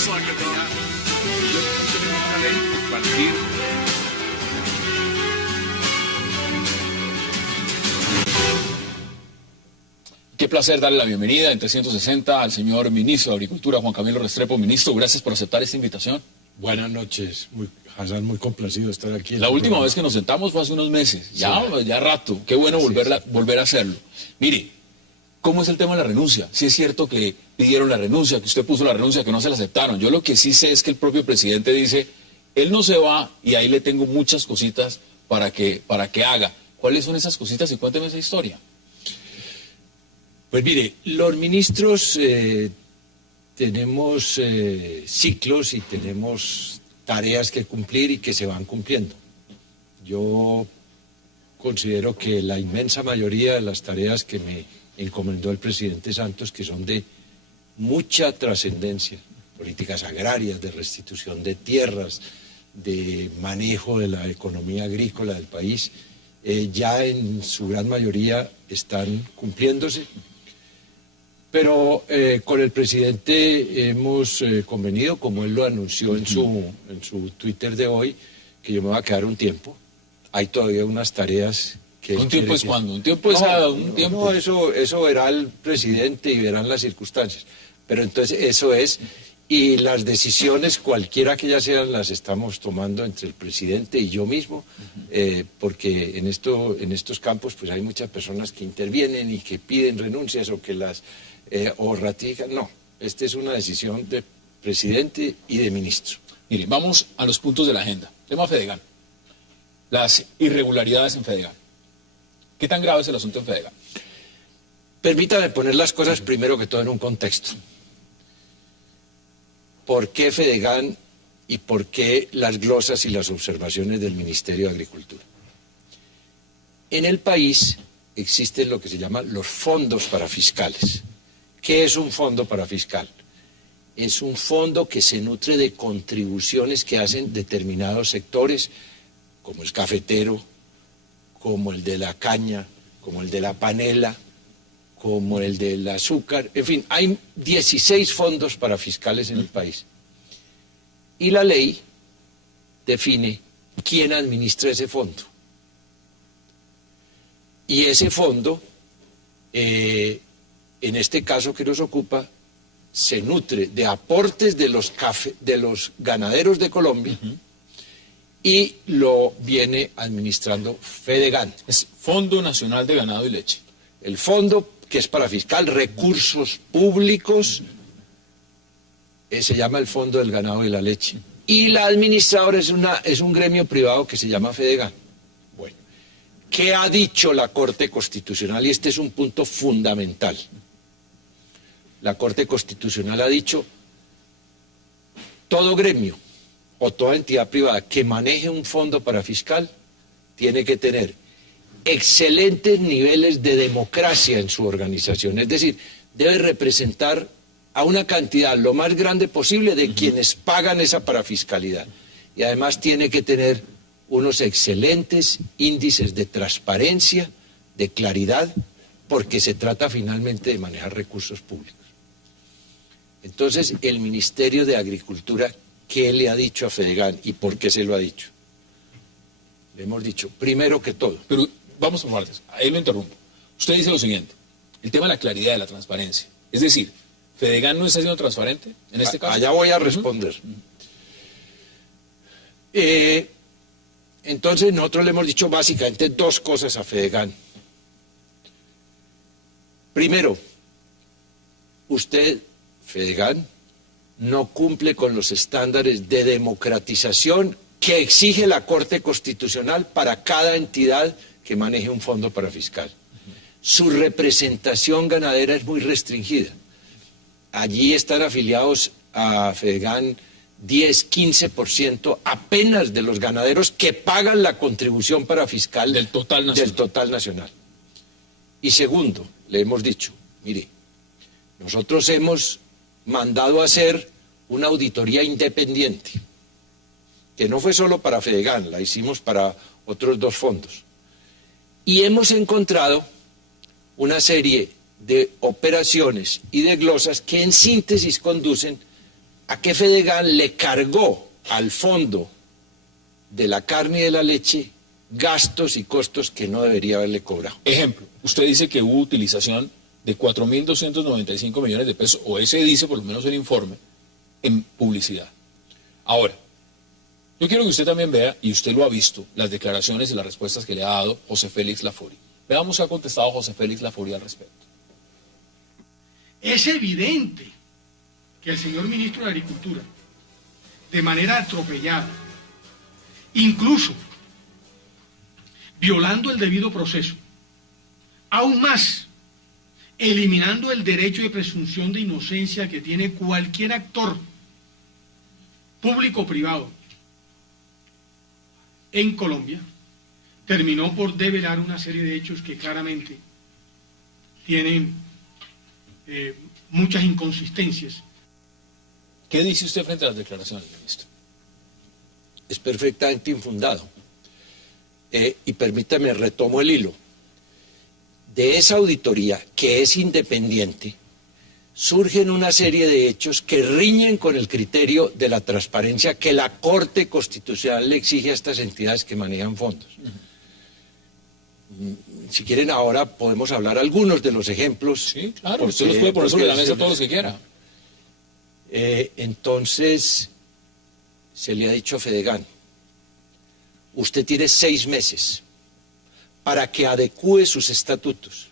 mensual que tenga. Yo tenemos una ley a partir. Qué placer darle la bienvenida en 360 al señor ministro de Agricultura, Juan Camilo Restrepo. Ministro, gracias por aceptar esta invitación. Buenas noches, Hassan, muy complacido de estar aquí. La última vez que nos sentamos fue hace unos meses, ya rato. Qué bueno volver a hacerlo. Mire, ¿cómo es el tema de la renuncia? Si es cierto que pidieron la renuncia, que usted puso la renuncia, que no se la aceptaron. Yo lo que sí sé es que el propio presidente dice, él no se va y ahí le tengo muchas cositas para que haga. ¿Cuáles son esas cositas? Y cuénteme esa historia. Pues mire, los ministros tenemos ciclos y tenemos tareas que cumplir y que se van cumpliendo. Yo considero que la inmensa mayoría de las tareas que me encomendó el presidente Santos, que son de mucha trascendencia, políticas agrarias, de restitución de tierras, de manejo de la economía agrícola del país, ya en su gran mayoría están cumpliéndose. Pero con el presidente hemos convenido, como él lo anunció en su Twitter de hoy, que yo me voy a quedar un tiempo. Hay todavía unas tareas que... ¿Un tiempo es cuándo? ¿Un tiempo es un tiempo? No, eso verá el presidente y verán las circunstancias. Pero entonces eso es... Y las decisiones, cualquiera que ellas sean, las estamos tomando entre el presidente y yo mismo, porque en estos campos pues hay muchas personas que intervienen y que piden renuncias o que las... o ratifican. No, esta es una decisión de presidente y de ministro. Mire, vamos a los puntos de la agenda. Tema Fedegan. Las irregularidades en Fedegan. ¿Qué tan grave es el asunto en Fedegan? Permítame poner las cosas primero que todo en un contexto. ¿Por qué Fedegan y por qué las glosas y las observaciones del Ministerio de Agricultura? En el país existen lo que se llaman los fondos parafiscales. ¿Qué es un fondo parafiscal? Es un fondo que se nutre de contribuciones que hacen determinados sectores, como el cafetero, como el de la caña, como el de la panela, como el del azúcar. En fin, hay 16 fondos parafiscales en el país. Y la ley define quién administra ese fondo. Y ese fondo, en este caso que nos ocupa, se nutre de aportes de los ganaderos de Colombia y lo viene administrando Fedegan. Es Fondo Nacional de Ganado y Leche. El fondo que es parafiscal, recursos públicos, se llama el Fondo del Ganado y la Leche. Y la administradora es un gremio privado que se llama Fedegan. Bueno, ¿qué ha dicho la Corte Constitucional? Y este es un punto fundamental. La Corte Constitucional ha dicho, todo gremio o toda entidad privada que maneje un fondo parafiscal tiene que tener excelentes niveles de democracia en su organización, es decir, debe representar a una cantidad lo más grande posible de quienes pagan esa parafiscalidad y además tiene que tener unos excelentes índices de transparencia, de claridad, porque se trata finalmente de manejar recursos públicos. Entonces, el Ministerio de Agricultura, ¿qué le ha dicho a Fedegan y por qué se lo ha dicho? Le hemos dicho, primero que todo... Pero vamos por partes, ahí lo interrumpo. Usted dice lo siguiente, el tema de la claridad, de la transparencia. Es decir, ¿Fedegan no está siendo transparente en este caso? Allá voy a responder. Entonces, nosotros le hemos dicho básicamente dos cosas a Fedegan. Primero, usted, Fedegan, no cumple con los estándares de democratización que exige la Corte Constitucional para cada entidad que maneje un fondo parafiscal. Su representación ganadera es muy restringida. Allí están afiliados a Fedegan 10-15% apenas de los ganaderos que pagan la contribución parafiscal del total nacional. Y segundo, le hemos dicho, mire, nosotros hemos mandado a hacer una auditoría independiente, que no fue solo para Fedegan, la hicimos para otros dos fondos. Y hemos encontrado una serie de operaciones y de glosas que en síntesis conducen a que Fedegan le cargó al fondo de la carne y de la leche gastos y costos que no debería haberle cobrado. Ejemplo, usted dice que hubo utilización de 4.295 millones de pesos, o ese dice por lo menos el informe, en publicidad. Ahora, yo quiero que usted también vea, y usted lo ha visto, las declaraciones y las respuestas que le ha dado José Félix Laforí. Veamos qué ha contestado José Félix Laforí al respecto. Es evidente que el señor ministro de Agricultura, de manera atropellada, incluso violando el debido proceso, aún más eliminando el derecho de presunción de inocencia que tiene cualquier actor, público o privado, en Colombia, terminó por develar una serie de hechos que claramente tienen muchas inconsistencias. ¿Qué dice usted frente a las declaraciones, ministro? Es perfectamente infundado. Y permítame, retomo el hilo. De esa auditoría, que es independiente, surgen una serie de hechos que riñen con el criterio de la transparencia que la Corte Constitucional le exige a estas entidades que manejan fondos. Si quieren, ahora podemos hablar algunos de los ejemplos. Sí, claro, usted los puede poner sobre la mesa todos los que quiera. Entonces, se le ha dicho a Fedegan, usted tiene 6 meses para que adecúe sus estatutos,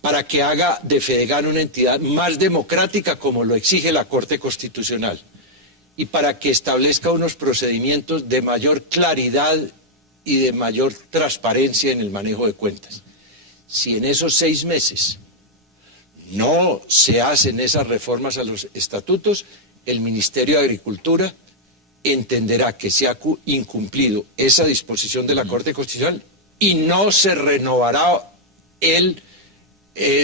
para que haga de Fedegan una entidad más democrática como lo exige la Corte Constitucional y para que establezca unos procedimientos de mayor claridad y de mayor transparencia en el manejo de cuentas. Si en esos 6 meses no se hacen esas reformas a los estatutos, el Ministerio de Agricultura entenderá que se ha incumplido esa disposición de la Corte Constitucional y no se renovará el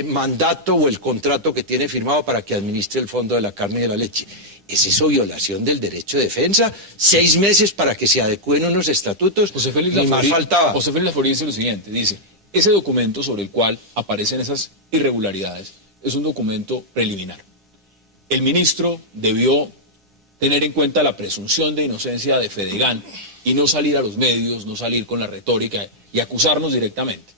mandato o el contrato que tiene firmado para que administre el Fondo de la Carne y de la Leche. ¿Es eso violación del derecho de defensa? 6 meses para que se adecúen unos estatutos, ni más faltaba. José Félix Laforí dice lo siguiente, dice, ese documento sobre el cual aparecen esas irregularidades es un documento preliminar. El ministro debió tener en cuenta la presunción de inocencia de Fedegan y no salir a los medios, no salir con la retórica y acusarnos directamente.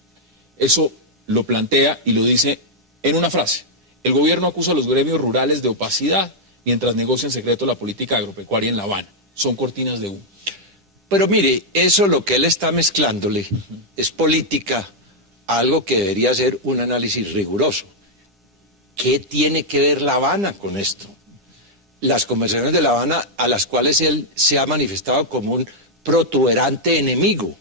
Eso lo plantea y lo dice en una frase. El gobierno acusa a los gremios rurales de opacidad mientras negocia en secreto la política agropecuaria en La Habana. Son cortinas de humo. Pero mire, eso lo que él está mezclándole es política, algo que debería ser un análisis riguroso. ¿Qué tiene que ver La Habana con esto? Las conversaciones de La Habana a las cuales él se ha manifestado como un protuberante enemigo.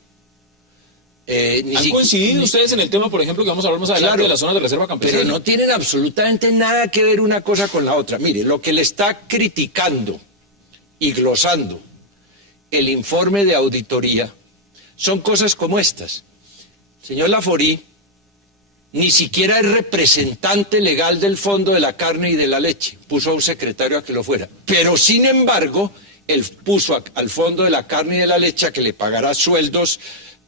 ¿Han coincidido ustedes en el tema, por ejemplo, que vamos a hablar más adelante, claro, de las zonas de reserva campesina? Pero no tienen absolutamente nada que ver una cosa con la otra. Mire, lo que le está criticando y glosando el informe de auditoría son cosas como estas. Señor Laforí ni siquiera es representante legal del Fondo de la Carne y de la Leche. Puso a un secretario a que lo fuera. Pero, sin embargo, él puso al Fondo de la Carne y de la Leche a que le pagará sueldos,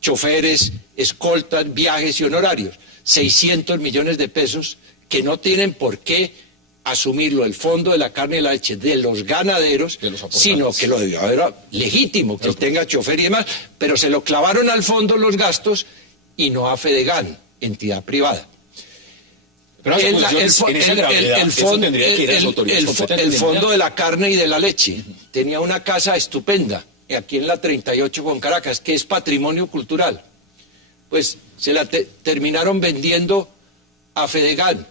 choferes, escoltas, viajes y honorarios. 600 millones de pesos que no tienen por qué asumirlo el Fondo de la Carne y la Leche de los ganaderos, sino que lo debió haber legítimo, que tenga chofer y demás, pero se lo clavaron al fondo los gastos y no a Fedegan, entidad privada. Pero el Fondo de la Carne y de la Leche tenía una casa estupenda aquí en la 38 con Caracas, que es patrimonio cultural. Pues se la terminaron vendiendo a Fedegan.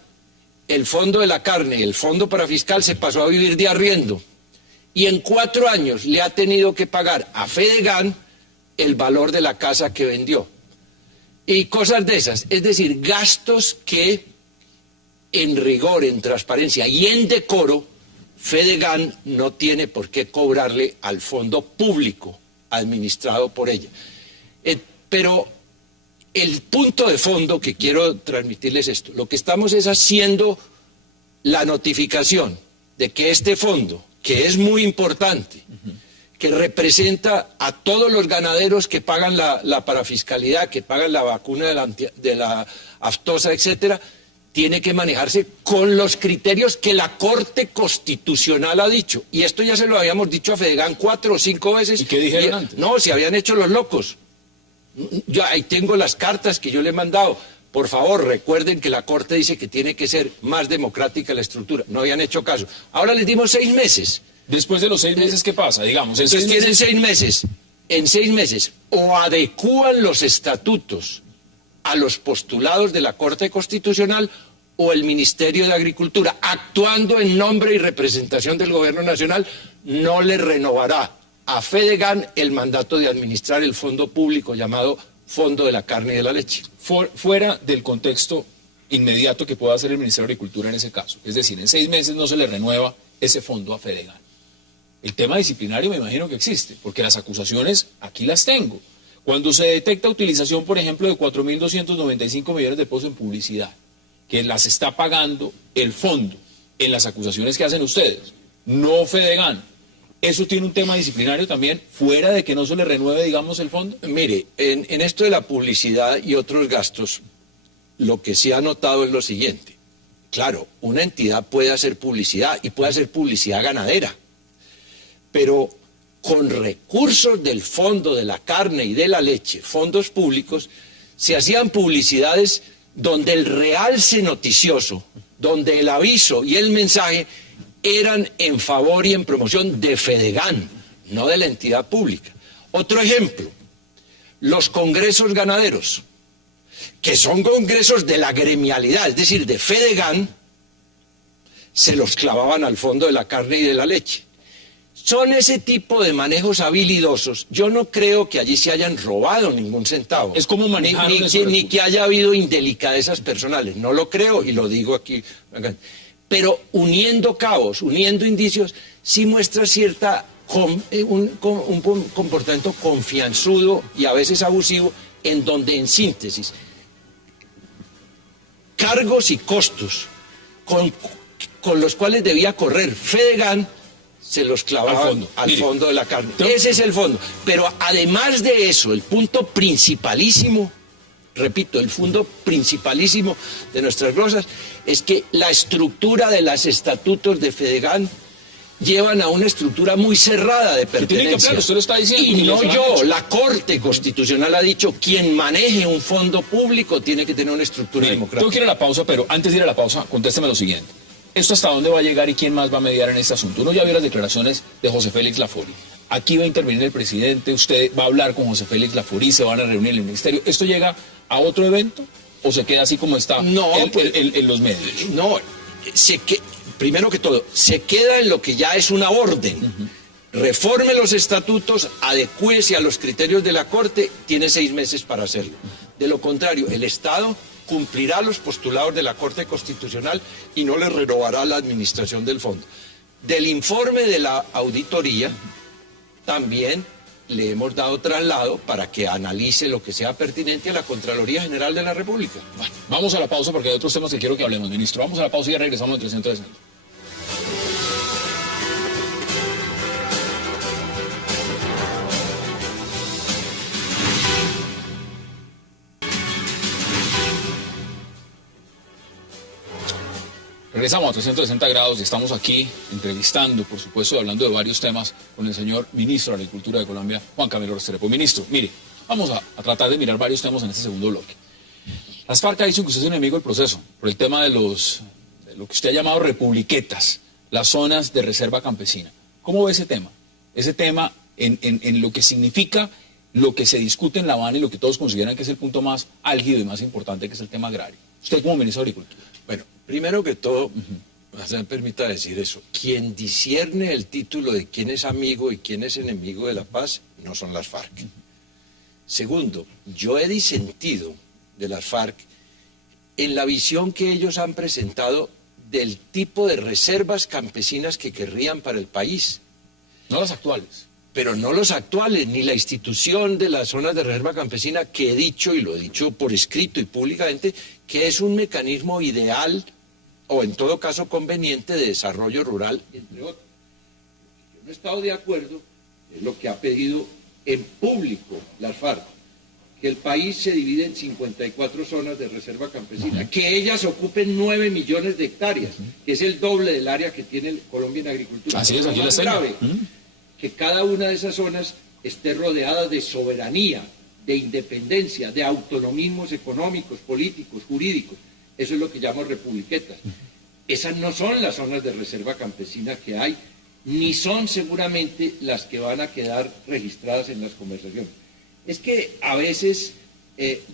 El Fondo de la Carne, el Fondo Parafiscal, se pasó a vivir de arriendo. Y en 4 años le ha tenido que pagar a Fedegan el valor de la casa que vendió. Y cosas de esas. Es decir, gastos que en rigor, en transparencia y en decoro, Fedegan no tiene por qué cobrarle al fondo público administrado por ella. Pero el punto de fondo que quiero transmitirles es esto. Lo que estamos es haciendo la notificación de que este fondo, que es muy importante, que representa a todos los ganaderos que pagan la parafiscalidad, que pagan la vacuna de la aftosa, etcétera, tiene que manejarse con los criterios que la Corte Constitucional ha dicho. Y esto ya se lo habíamos dicho a Fedegan 4 o 5 veces. ¿Y qué dijeron antes? No, se habían hecho los locos. Yo ahí tengo las cartas que yo le he mandado. Por favor, recuerden que la Corte dice que tiene que ser más democrática la estructura. No habían hecho caso. Ahora les dimos 6 meses. Después de los 6 meses, ¿qué pasa? Digamos, Entonces tienen 6 meses. En 6 meses o adecúan los estatutos a los postulados de la Corte Constitucional o el Ministerio de Agricultura, actuando en nombre y representación del Gobierno Nacional, no le renovará a Fedegan el mandato de administrar el fondo público llamado Fondo de la Carne y de la Leche. Fuera del contexto inmediato que pueda hacer el Ministerio de Agricultura en ese caso, es decir, en 6 meses no se le renueva ese fondo a Fedegan. El tema disciplinario me imagino que existe, porque las acusaciones aquí las tengo. Cuando se detecta utilización, por ejemplo, de 4.295 millones de pesos en publicidad, que las está pagando el fondo en las acusaciones que hacen ustedes, no Fedegan, ¿eso tiene un tema disciplinario también, fuera de que no se le renueve, digamos, el fondo? Mire, en esto de la publicidad y otros gastos, lo que se ha notado es lo siguiente. Claro, una entidad puede hacer publicidad y puede hacer publicidad ganadera, pero con recursos del Fondo de la Carne y de la Leche, fondos públicos, se hacían publicidades donde el realce noticioso, donde el aviso y el mensaje eran en favor y en promoción de Fedegan, no de la entidad pública. Otro ejemplo, los congresos ganaderos, que son congresos de la gremialidad, es decir, de Fedegan, se los clavaban al Fondo de la Carne y de la Leche. Son ese tipo de manejos habilidosos. Yo no creo que allí se hayan robado ningún centavo. Es como manejar ni que haya habido indelicadezas personales. No lo creo y lo digo aquí. Pero uniendo cabos, uniendo indicios, sí muestra un comportamiento confianzudo y a veces abusivo, en donde, en síntesis, cargos y costos con los cuales debía correr Fedegan, se los clavaban al fondo de la carne. Ese es el fondo. Pero además de eso, el punto principalísimo, repito, el fondo principalísimo de nuestras glosas, es que la estructura de los estatutos de Fedegan llevan a una estructura muy cerrada de pertenencia. Usted lo está diciendo. Y no yo, la Corte Constitucional ha dicho, quien maneje un fondo público tiene que tener una estructura democrática. Tengo que ir a la pausa, pero antes de ir a la pausa, contésteme lo siguiente. ¿Esto hasta dónde va a llegar y quién más va a mediar en este asunto? Uno ya vio las declaraciones de José Félix Laforí. Aquí va a intervenir el presidente, usted va a hablar con José Félix Laforí, se van a reunir en el ministerio. ¿Esto llega a otro evento o se queda así como está en los medios? No, primero que todo, se queda en lo que ya es una orden. Reforme los estatutos, adecúese a los criterios de la Corte, tiene 6 meses para hacerlo. De lo contrario, el Estado cumplirá los postulados de la Corte Constitucional y no le renovará la administración del fondo. Del informe de la auditoría también le hemos dado traslado para que analice lo que sea pertinente a la Contraloría General de la República. Bueno, vamos a la pausa porque hay otros temas que quiero que hablemos, ministro. Vamos a la pausa y ya regresamos en 360. Regresamos a 360 grados y estamos aquí entrevistando, por supuesto, hablando de varios temas con el señor ministro de Agricultura de Colombia, Juan Camilo Restrepo. Ministro, mire, vamos a tratar de mirar varios temas en este segundo bloque. Las FARC ha dicho que usted es enemigo del proceso por el tema de lo que usted ha llamado republiquetas, las zonas de reserva campesina. ¿Cómo ve ese tema? Ese tema en lo que significa lo que se discute en La Habana y lo que todos consideran que es el punto más álgido y más importante, que es el tema agrario. Usted como ministro de Agricultura. Bueno, primero que todo, me permita decir eso, quien discierne el título de quién es amigo y quién es enemigo de la paz no son las FARC. Segundo, yo he disentido de las FARC en la visión que ellos han presentado del tipo de reservas campesinas que querrían para el país. No las actuales. Pero no los actuales, ni la institución de las zonas de reserva campesina, que he dicho, y lo he dicho por escrito y públicamente, que es un mecanismo ideal o en todo caso conveniente de desarrollo rural, entre otros. Yo no he estado de acuerdo en lo que ha pedido en público las FARC, que el país se divide en 54 zonas de reserva campesina, que ellas ocupen 9 millones de hectáreas, que es el doble del área que tiene Colombia en agricultura. Así es, aquí más grave, que cada una de esas zonas esté rodeada de soberanía, de independencia, de autonomismos económicos, políticos, jurídicos. Eso es lo que llamo republiquetas. Esas no son las zonas de reserva campesina que hay, ni son seguramente las que van a quedar registradas en las conversaciones. Es que a veces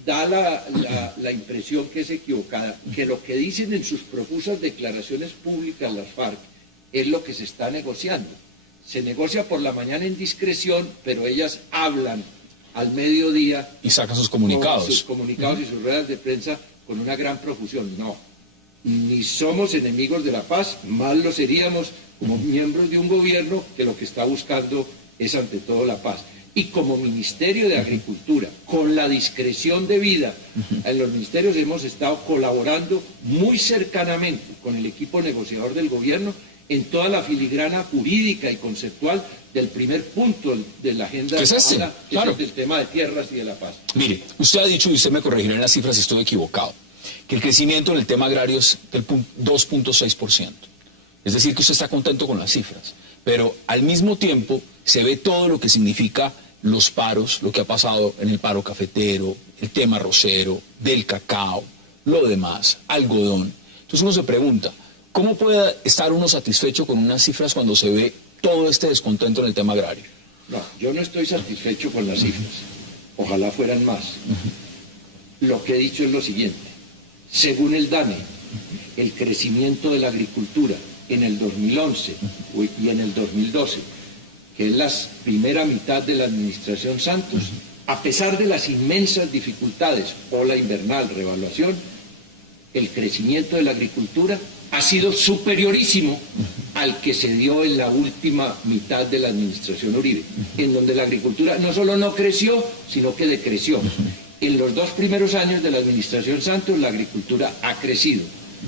da la impresión que es equivocada, que lo que dicen en sus profusas declaraciones públicas las FARC es lo que se está negociando. Se negocia por la mañana en discreción, pero ellas hablan al mediodía y sacan sus comunicados. Sus comunicados y sus ruedas de prensa con una gran profusión. No, ni somos enemigos de la paz, más lo seríamos como miembros de un gobierno que lo que está buscando es ante todo la paz. Y como Ministerio de Agricultura, con la discreción debida, en los ministerios hemos estado colaborando muy cercanamente con el equipo negociador del gobierno en toda la filigrana jurídica y conceptual del primer punto de la agenda, que es este, claro, del tema de tierras y de la paz. Mire, usted ha dicho, y usted me corregirá en las cifras si estoy equivocado, que el crecimiento en el tema agrario es del 2.6%. Es decir, que usted está contento con las cifras, pero al mismo tiempo se ve todo lo que significa los paros, lo que ha pasado en el paro cafetero, el tema arrocero, del cacao, lo demás, algodón. Entonces uno se pregunta, ¿cómo puede estar uno satisfecho con unas cifras cuando se ve todo este descontento en el tema agrario? No, yo no estoy satisfecho con las cifras. Ojalá fueran más. Lo que he dicho es lo siguiente. Según el DANE, el crecimiento de la agricultura en el 2011 y en el 2012, que es la primera mitad de la administración Santos, a pesar de las inmensas dificultades, ola invernal, revaluación, el crecimiento de la agricultura ha sido superiorísimo al que se dio en la última mitad de la administración Uribe, en donde la agricultura no solo no creció, sino que decreció. En los 2 primeros años de la administración Santos, la agricultura ha crecido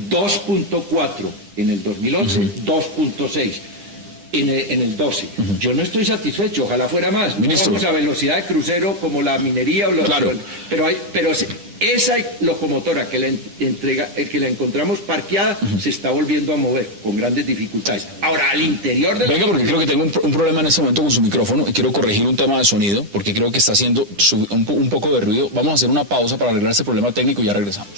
2.4 en el 2011, 2.6 en el 12. Yo no estoy satisfecho, ojalá fuera más. Ministro, no vamos a velocidad de crucero como la minería o los, claro, pero esa locomotora que la encontramos parqueada se está volviendo a mover con grandes dificultades. Ahora, al interior de... Venga, porque creo que tengo un problema en este momento con su micrófono y quiero corregir un tema de sonido porque creo que está haciendo un poco de ruido. Vamos a hacer una pausa para arreglar este problema técnico y ya regresamos.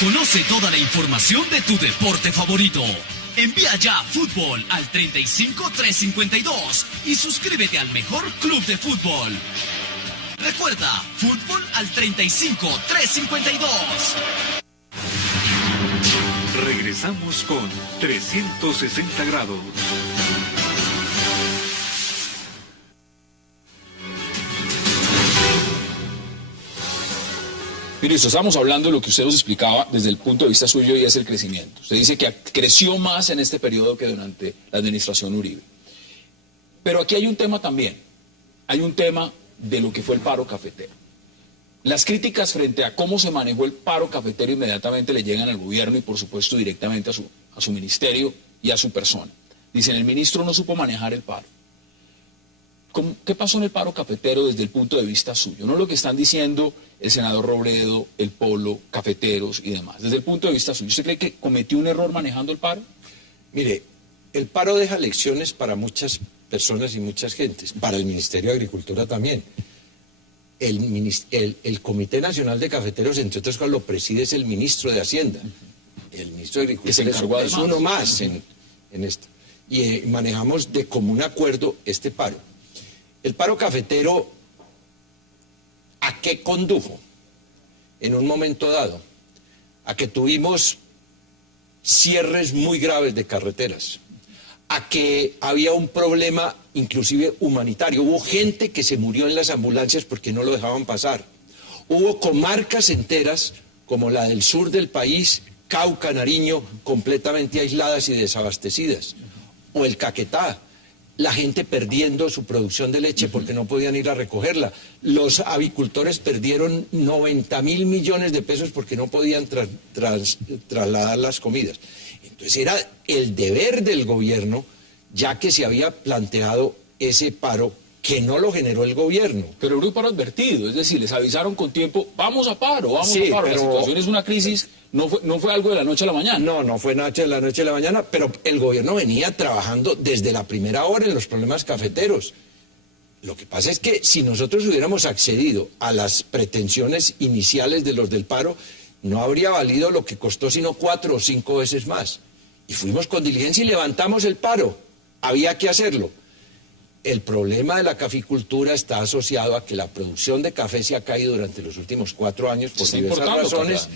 Conoce toda la información de tu deporte favorito. Envía ya fútbol al 35352 y suscríbete al mejor club de fútbol. Recuerda, fútbol al 35352. Regresamos con 360 grados. Mire, estamos hablando de lo que usted nos explicaba desde el punto de vista suyo y es el crecimiento. Usted dice que creció más en este periodo que durante la administración Uribe. Pero aquí hay un tema también. Hay un tema de lo que fue el paro cafetero. Las críticas frente a cómo se manejó el paro cafetero inmediatamente le llegan al gobierno y por supuesto directamente a su ministerio y a su persona. Dicen, el ministro no supo manejar el paro. ¿Qué pasó en el paro cafetero desde el punto de vista suyo? No lo que están diciendo el senador Robledo, el Polo, cafeteros y demás. Desde el punto de vista suyo, ¿usted cree que cometió un error manejando el paro? Mire, el paro deja lecciones para muchas personas y muchas gentes, para el Ministerio de Agricultura también. El Comité Nacional de Cafeteros, entre otras cosas, lo preside es el ministro de Hacienda. El ministro de Agricultura es uno más en esto. Y manejamos de común acuerdo este paro. El paro cafetero, ¿a qué condujo? En un momento dado, a que tuvimos cierres muy graves de carreteras, a que había un problema inclusive humanitario. Hubo gente que se murió en las ambulancias porque no lo dejaban pasar. Hubo comarcas enteras, como la del sur del país, Cauca, Nariño, completamente aisladas y desabastecidas. O el Caquetá. la gente perdiendo su producción de leche porque no podían ir a recogerla. Los avicultores perdieron 90.000 millones de pesos porque no podían trasladar las comidas. Entonces era el deber del gobierno, ya que se había planteado ese paro, que no lo generó el gobierno. Pero era un paro advertido, es decir, les avisaron con tiempo, vamos a paro, vamos a paro. La situación es una crisis, no fue algo de la noche a la mañana. No fue de la noche a la mañana, pero el gobierno venía trabajando desde la primera hora en los problemas cafeteros. Lo que pasa es que si nosotros hubiéramos accedido a las pretensiones iniciales de los del paro, no habría valido lo que costó sino 4 o 5 veces más. Y fuimos con diligencia y levantamos el paro. Había que hacerlo. El problema de la caficultura está asociado a que la producción de café se ha caído durante los últimos 4 años por diversas razones.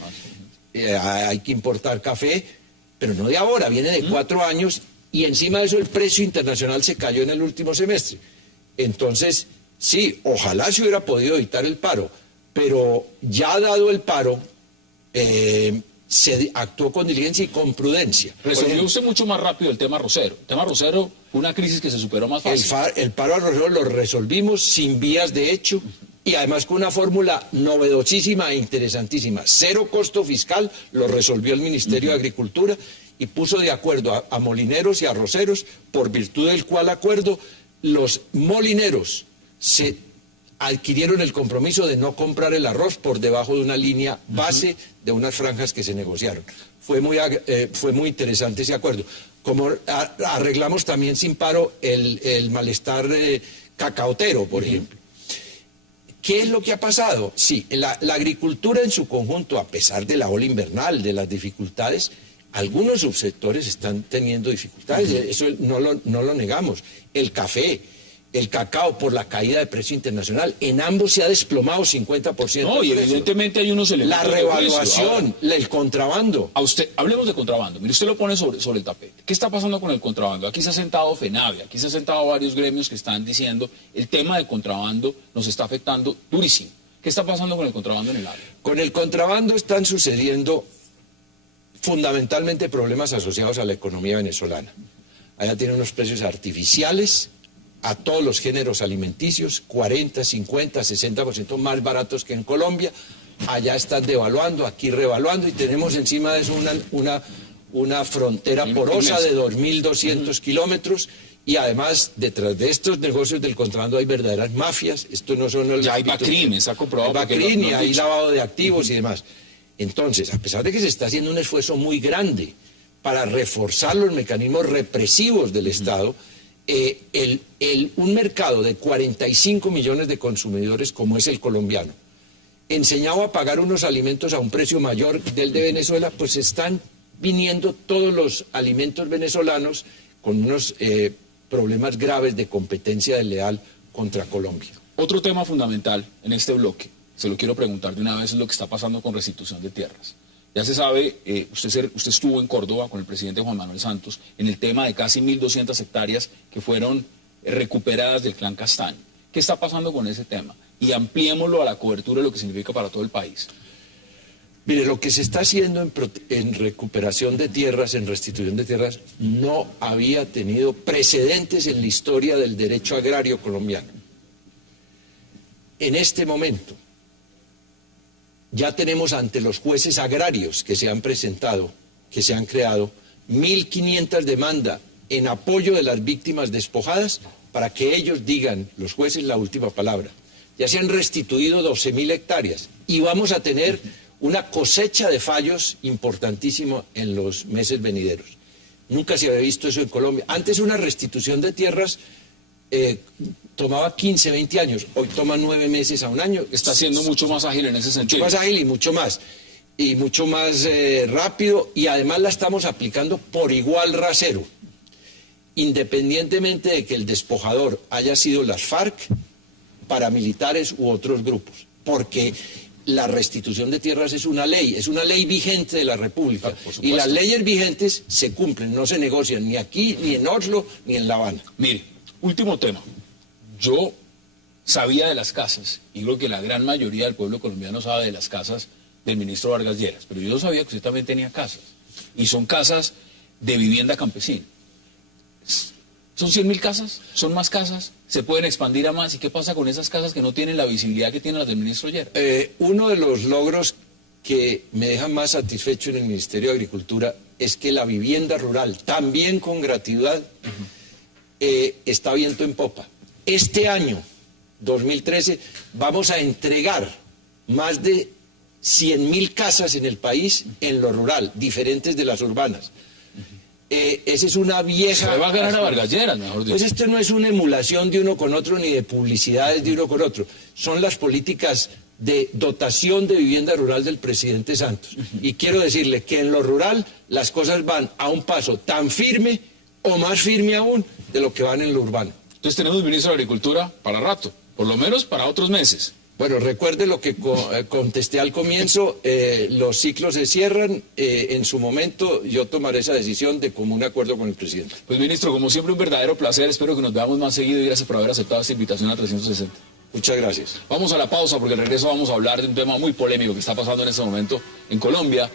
Hay que importar café, pero no de ahora, viene de 4 años, y encima de eso el precio internacional se cayó en el último semestre. Entonces, sí, ojalá se hubiera podido evitar el paro, pero ya dado el paro, se actuó con diligencia y con prudencia. Resolvió usted mucho más rápido el tema arrocero. El tema arrocero fue una crisis que se superó más fácil. El paro arrocero lo resolvimos sin vías de hecho y además con una fórmula novedosísima e interesantísima. 0 costo fiscal, lo resolvió el Ministerio de Agricultura y puso de acuerdo a molineros y arroceros, por virtud del cual acuerdo los molineros se adquirieron el compromiso de no comprar el arroz por debajo de una línea base de unas franjas que se negociaron. Fue muy interesante ese acuerdo. Como arreglamos también sin paro el malestar cacaotero, por ejemplo. ¿Qué es lo que ha pasado? Sí, la agricultura en su conjunto, a pesar de la ola invernal, de las dificultades, algunos subsectores están teniendo dificultades, eso no lo negamos. El café, el cacao, por la caída de precio internacional, en ambos se ha desplomado 50%. No, y evidentemente hay unos elementos. La revaluación, el contrabando. Hablemos de contrabando. Mire, usted lo pone sobre el tapete. ¿Qué está pasando con el contrabando? Aquí se ha sentado FENAVE, aquí se ha sentado varios gremios que están diciendo el tema del contrabando nos está afectando durísimo. ¿Qué está pasando con el contrabando en el área? Con el contrabando están sucediendo fundamentalmente problemas asociados a la economía venezolana. Allá tiene unos precios artificiales a todos los géneros alimenticios, 40, 50, 60% más baratos que en Colombia. Allá están devaluando, aquí revaluando, y tenemos encima de eso una frontera porosa de 2.200 kilómetros, y además detrás de estos negocios del contrabando hay verdaderas mafias. Esto no son ya hay BACRIM, está comprobado. Hay BACRIM, y hay lavado de activos y demás. Entonces, a pesar de que se está haciendo un esfuerzo muy grande para reforzar los mecanismos represivos del Estado, un mercado de 45 millones de consumidores como es el colombiano, enseñado a pagar unos alimentos a un precio mayor del de Venezuela, pues están viniendo todos los alimentos venezolanos con unos problemas graves de competencia desleal contra Colombia. Otro tema fundamental en este bloque, se lo quiero preguntar de una vez, es lo que está pasando con restitución de tierras. Ya se sabe, usted estuvo en Córdoba con el presidente Juan Manuel Santos en el tema de casi 1.200 hectáreas que fueron recuperadas del Clan Castaño. ¿Qué está pasando con ese tema? Y ampliémoslo a la cobertura de lo que significa para todo el país. Mire, lo que se está haciendo en recuperación de tierras, en restitución de tierras, no había tenido precedentes en la historia del derecho agrario colombiano. En este momento, ya tenemos ante los jueces agrarios que se han presentado, que se han creado, 1.500 demandas en apoyo de las víctimas despojadas para que ellos digan, los jueces, la última palabra. Ya se han restituido 12.000 hectáreas y vamos a tener una cosecha de fallos importantísimo en los meses venideros. Nunca se había visto eso en Colombia. Antes una restitución de tierras tomaba 15, 20 años, hoy toma 9 meses a un año. Está siendo mucho más ágil en ese sentido. Mucho más ágil y mucho más rápido, y además la estamos aplicando por igual rasero, independientemente de que el despojador haya sido las FARC, paramilitares u otros grupos, porque la restitución de tierras es una ley vigente de la República, y las leyes vigentes se cumplen, no se negocian ni aquí, ni en Oslo, ni en La Habana. Mire, último tema. Yo sabía de las casas, y creo que la gran mayoría del pueblo colombiano sabe de las casas del ministro Vargas Lleras, pero yo no sabía que usted también tenía casas, y son casas de vivienda campesina. ¿Son 100.000 casas? ¿Son más casas? ¿Se pueden expandir a más? ¿Y qué pasa con esas casas que no tienen la visibilidad que tienen las del ministro ayer? Uno de los logros que me deja más satisfecho en el Ministerio de Agricultura es que la vivienda rural, también con gratuidad, está viento en popa. Este año, 2013, vamos a entregar más de 100.000 casas en el país en lo rural, diferentes de las urbanas. Esa es una vieja... Se va a ganar a Vargas Lleras, mejor dicho. Pues esto no es una emulación de uno con otro ni de publicidades de uno con otro. Son las políticas de dotación de vivienda rural del presidente Santos. Y quiero decirle que en lo rural las cosas van a un paso tan firme o más firme aún de lo que van en lo urbano. Entonces tenemos ministro de Agricultura para rato, por lo menos para otros meses. Bueno, recuerde lo que contesté al comienzo, los ciclos se cierran, en su momento yo tomaré esa decisión de común acuerdo con el presidente. Pues ministro, como siempre un verdadero placer, espero que nos veamos más seguido y gracias por haber aceptado esta invitación a 360. Muchas gracias. Vamos a la pausa porque al regreso vamos a hablar de un tema muy polémico que está pasando en este momento en Colombia.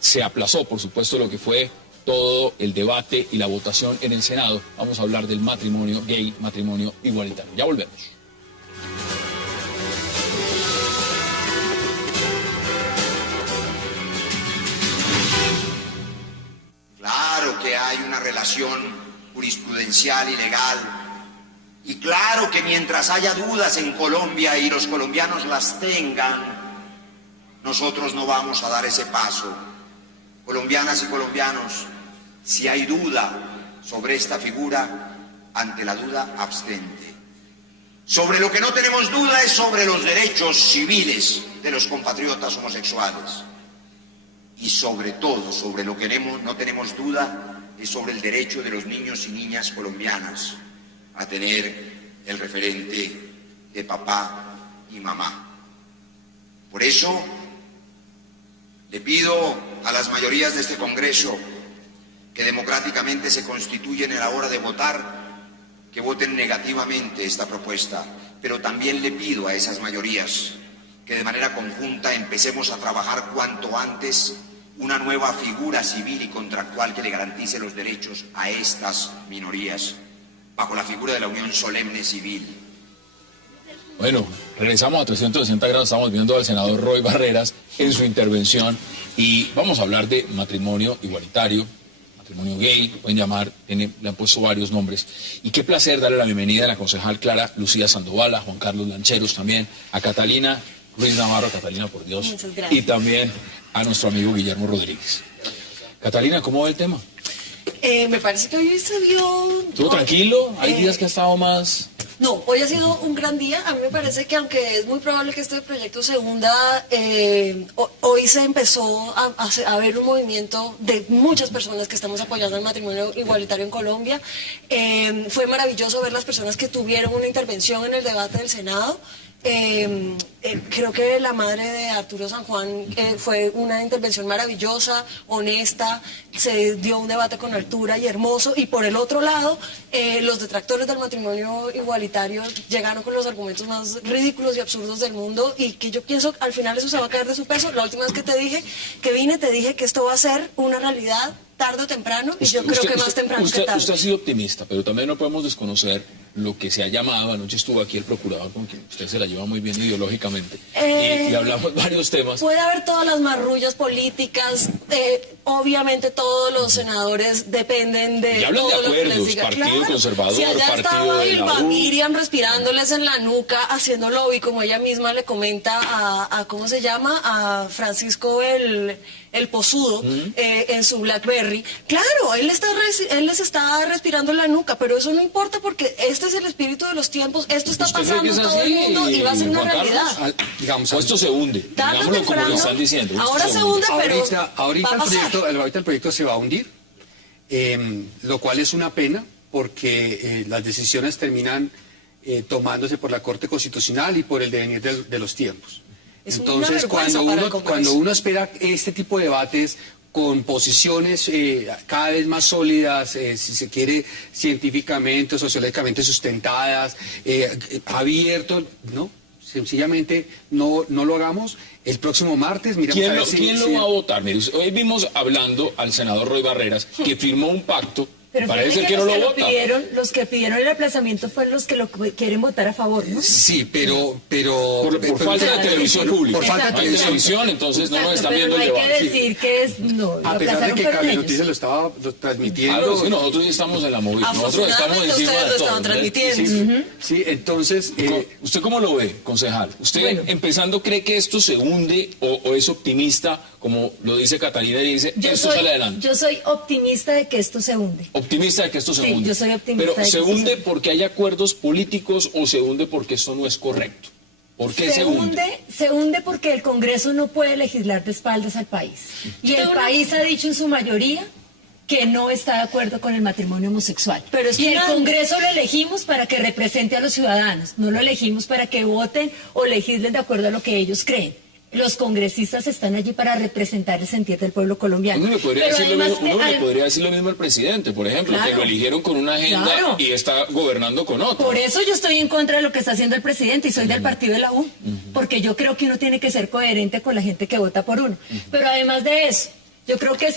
Se aplazó, por supuesto, lo que fue todo el debate y la votación en el Senado. Vamos a hablar del matrimonio gay, matrimonio igualitario. Ya volvemos. Claro que hay una relación jurisprudencial y legal. Y claro que mientras haya dudas en Colombia y los colombianos las tengan, nosotros no vamos a dar ese paso. Colombianas y colombianos, si hay duda sobre esta figura, ante la duda abstente. Sobre lo que no tenemos duda es sobre los derechos civiles de los compatriotas homosexuales. Y sobre todo, sobre lo que no tenemos duda, es sobre el derecho de los niños y niñas colombianas a tener el referente de papá y mamá. Por eso, le pido a las mayorías de este Congreso que democráticamente se constituyen a la hora de votar, que voten negativamente esta propuesta, pero también le pido a esas mayorías que de manera conjunta empecemos a trabajar cuanto antes una nueva figura civil y contractual que le garantice los derechos a estas minorías, bajo la figura de la unión solemne civil. Bueno, regresamos a 360 grados, estamos viendo al senador Roy Barreras en su intervención y vamos a hablar de matrimonio igualitario, matrimonio gay, pueden llamar, le han puesto varios nombres. Y qué placer darle la bienvenida a la concejal Clara Lucía Sandoval, a Juan Carlos Lancheros también, a Catalina Ruiz Navarro, Catalina, por Dios, y también a nuestro amigo Guillermo Rodríguez. Catalina, ¿cómo va el tema? Me parece que hoy se vio... ¿Estuvo tranquilo? ¿Hay días que ha estado más...? No, hoy ha sido un gran día. A mí me parece que aunque es muy probable que este proyecto se hunda, hoy se empezó a ver un movimiento de muchas personas que estamos apoyando el matrimonio igualitario en Colombia. Fue maravilloso ver las personas que tuvieron una intervención en el debate del Senado. Creo que la madre de Arturo San Juan fue una intervención maravillosa, honesta, se dio un debate con altura y hermoso, y por el otro lado, los detractores del matrimonio igualitario llegaron con los argumentos más ridículos y absurdos del mundo, y que yo pienso al final eso se va a caer de su peso. La última vez que te dije que esto va a ser una realidad tarde o temprano, y yo creo que más temprano que tarde. Usted ha sido optimista, pero también no podemos desconocer lo que se ha llamado, anoche estuvo aquí el procurador, con quien usted se la lleva muy bien ideológicamente, y hablamos varios temas. Puede haber todas las marrullas políticas, obviamente todos los senadores dependen de... Y hablan de acuerdos, Partido Conservador, si allá Partido estaba de la U. Miriam respirándoles en la nuca, haciendo lobby, como ella misma le comenta a ¿cómo se llama? A Francisco el Pozudo, en su BlackBerry. Claro, él les está respirando en la nuca, pero eso no importa porque este es el espíritu de los tiempos, esto está pasando en todo el mundo y va a ser una realidad. Digamos, esto se hunde, digámoslo como lo están diciendo. Ahora se hunde, pero ahorita el proyecto se va a hundir, lo cual es una pena porque las decisiones terminan tomándose por la Corte Constitucional y por el devenir de los tiempos. Entonces, cuando uno espera este tipo de debates con posiciones cada vez más sólidas, si se quiere, científicamente, sociológicamente sustentadas, abiertos, ¿no? Sencillamente no lo hagamos. El próximo martes, ¿Quién lo va a votar? Mire, hoy vimos hablando al senador Roy Barreras, que firmó un pacto Pero Parece fíjate que no lo vota. los que pidieron el aplazamiento fueron los que lo quieren votar a favor, ¿no? Sí, pero Por falta de televisión pública. Por falta de No hay televisión, entonces no nos están pero viendo no el hay que debate. decir que es... No, lo a pesar de aplazaron que fueron Cable ellos. Noticias lo estaba transmitiendo. Claro, sí, nosotros ya estamos en la movida. Nosotros estamos Afortunadamente encima ustedes de lo estaban todo. transmitiendo. Sí, entonces... ¿Usted cómo lo ve, concejal? ¿Usted Bueno. empezando cree que esto se hunde o es optimista, como lo dice Catalina y dice, esto sale adelante? Yo soy optimista de que esto se hunde. Optimista de que esto se Sí, hunde. yo soy optimista Pero de ¿se que esto hunde se hunde. porque hay acuerdos políticos o se hunde porque esto no es correcto? ¿Por qué se hunde? Se hunde porque el Congreso no puede legislar de espaldas al país. Y el país ha dicho en su mayoría que no está de acuerdo con el matrimonio homosexual. Pero es y que el Congreso lo elegimos para que represente a los ciudadanos, no lo elegimos para que voten o legislen de acuerdo a lo que ellos creen. Los congresistas están allí para representar el sentir del pueblo colombiano. Uno le podría, Pero decir, además, le podría decir lo mismo al presidente, por ejemplo, Claro. que lo eligieron con una agenda Claro. y está gobernando con otra. Por eso yo estoy en contra de lo que está haciendo el presidente y soy del partido de la U, porque yo creo que uno tiene que ser coherente con la gente que vota por uno. Pero además de eso, yo creo que